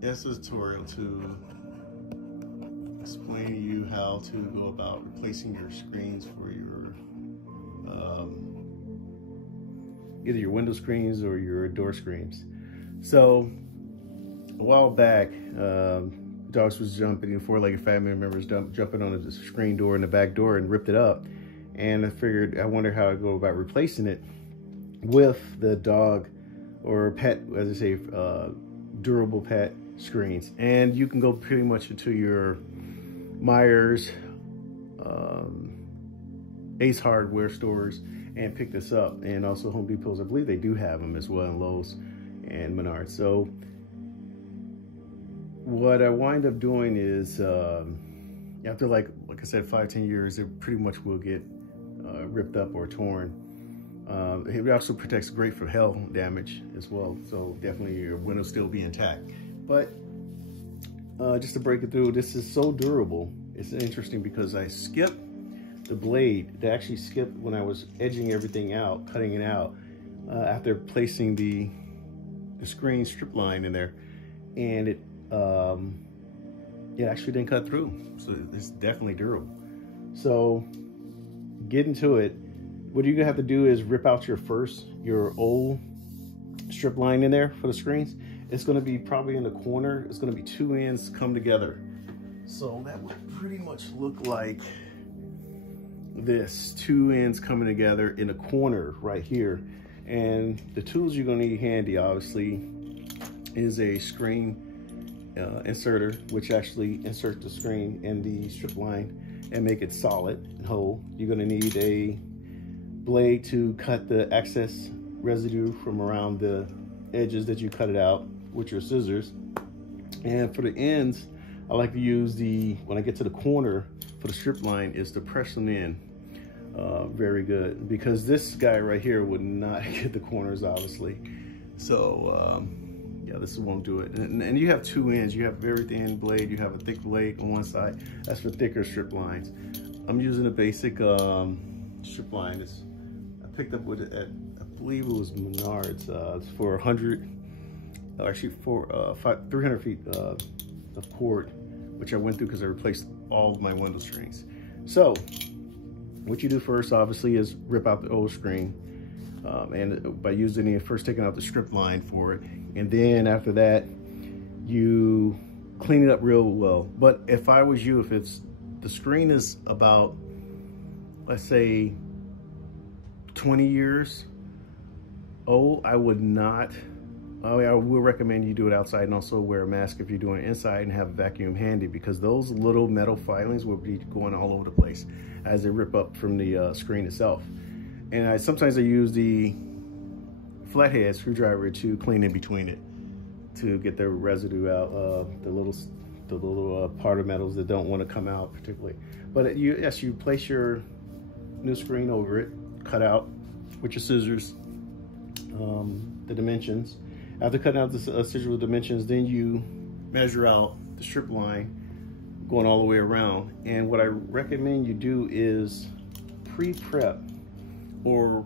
This is a tutorial to explain to you how to go about replacing your screens for your either your window screens or your door screens. So a while back, dogs was jumping, four-legged family members jumping on the screen door and the back door and ripped it up. And I figured, I wonder how I go about replacing it with the dog or pet, as I say, durable pet screens. And you can go pretty much into your Myers, Ace Hardware stores and pick this up, and also Home Depot's. I believe they do have them as well, and Lowe's and Menards. So what I wind up doing is, after like I said, 5-10 years, it pretty much will get ripped up or torn. It also protects great from hail damage as well, so definitely your window still be intact. But just to break it through, this is so durable. It's interesting because I skipped the blade. They actually skipped when I was edging everything out, cutting it out, after placing the screen strip line in there, and it actually didn't cut through. So it's definitely durable. So get into it. What you're gonna have to do is rip out your old strip line in there for the screens. It's gonna be probably in the corner. It's gonna be two ends come together. So that would pretty much look like this, two ends coming together in a corner right here. And the tools you're gonna need handy, obviously, is a screen inserter, which actually inserts the screen in the strip line and make it solid and whole. You're gonna need a blade to cut the excess residue from around the edges that you cut it out with your scissors. And for the ends, I like to use when I get to the corner for the strip line, is to press them in very good, because this guy right here would not get the corners, obviously. So yeah, this won't do it. And you have two ends. You have a very thin blade, you have a thick blade on one side. That's for thicker strip lines. I'm using a basic strip line. I picked up with it at, I believe it was Menards. It's for 100, actually for 300 feet of cord, which I went through because I replaced all of my window screens. So what you do first, obviously, is rip out the old screen, and by first taking out the strip line for it, and then after that you clean it up real well. But if I was you, if the screen is about, let's say, 20 years old, I would not. I will recommend you do it outside, and also wear a mask if you're doing it inside, and have a vacuum handy, because those little metal filings will be going all over the place as they rip up from the screen itself. And sometimes I use the flathead screwdriver to clean in between it to get the residue out, the little powder metals that don't want to come out particularly. But yes, you place your new screen over it, cut out with your scissors the dimensions. After cutting out the scissors dimensions, then you measure out the strip line going all the way around. And what I recommend you do is pre-prep, or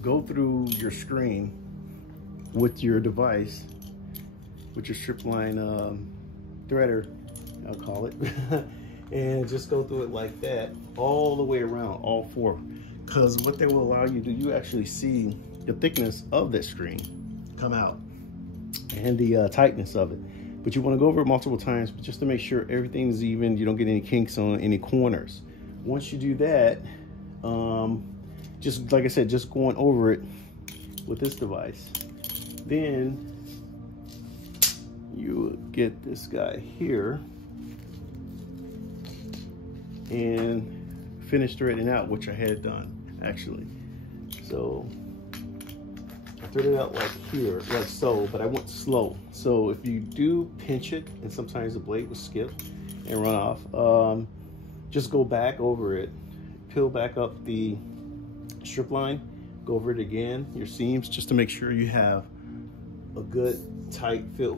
go through your screen with your device, with your strip line threader, I'll call it, and just go through it like that all the way around, all four. Because what they will allow you to do, you actually see the thickness of that screen come out and the tightness of it. But you want to go over it multiple times, but just to make sure everything's even, you don't get any kinks on any corners. Once you do that, just like I said, just going over it with this device, then you get this guy here and finish threading out, which I had done actually. So I threaded out like here, like so, but I went slow. So if you do pinch it, and sometimes the blade will skip and run off, just go back over it, peel back up the strip line, go over it again, your seams, just to make sure you have a good tight fit,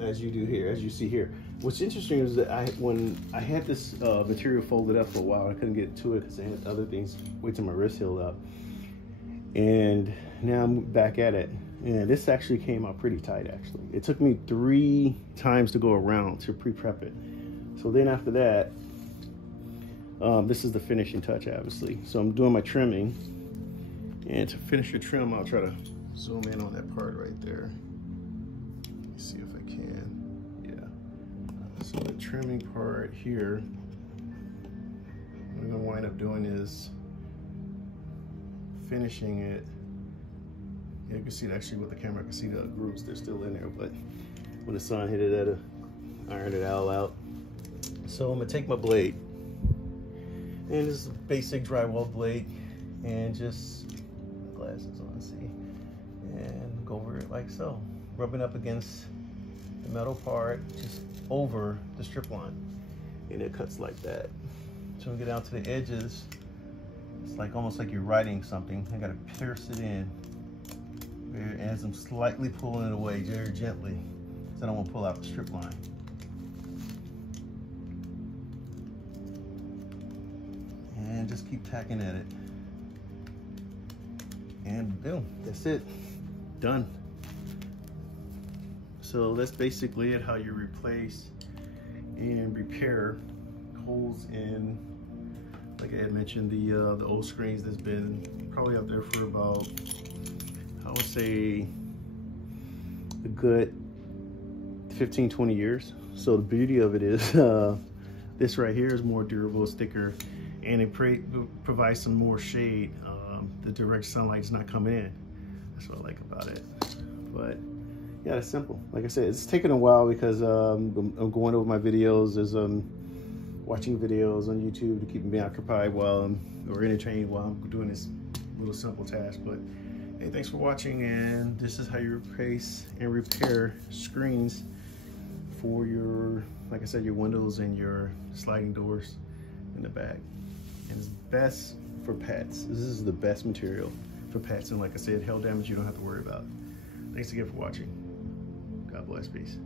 as you do here, as you see here. What's interesting is that when I had this material folded up for a while, I couldn't get to it because I had other things, wait till my wrist healed up. And now I'm back at it, And this actually came out pretty tight, actually. It took me 3 times to go around to pre-prep it. So then after that, this is the finishing touch, obviously. So I'm doing my trimming. And to finish your trim, I'll try to zoom in on that part right there. Let me see if I can. Yeah. So the trimming part here, what I'm gonna wind up doing is finishing it. Yeah, you can see it actually with the camera. I can see the grooves, they're still in there, but when the sun hit it, that'll iron it all out. So I'm gonna take my blade, and this is a basic drywall blade, and just glasses on, see, and go over it like so, rubbing up against the metal part, just over the strip line, and it cuts like that. So we get down to the edges, it's like almost like you're writing something. I gotta pierce it in, as I'm slightly pulling it away very gently, so I don't want to pull out the strip line. And just keep tacking at it. And boom, that's it, done. So that's basically it, how you replace and repair holes in, like I had mentioned, the old screens that's been probably out there for about, I would say, a good 15-20 years. So the beauty of it is this right here is more durable, it's thicker, and it provides some more shade. The direct sunlight's not coming in. That's what I like about it. But yeah, it's simple. Like I said, it's taken a while because I'm going over my videos. There's watching videos on YouTube to keep me occupied or entertained while I'm doing this little simple task. But hey, thanks for watching, and this is how you replace and repair screens for your, like I said, your windows and your sliding doors in the back. And it's best for pets. This is the best material for pets, and like I said, hail damage you don't have to worry about. Thanks again for watching. God bless, peace.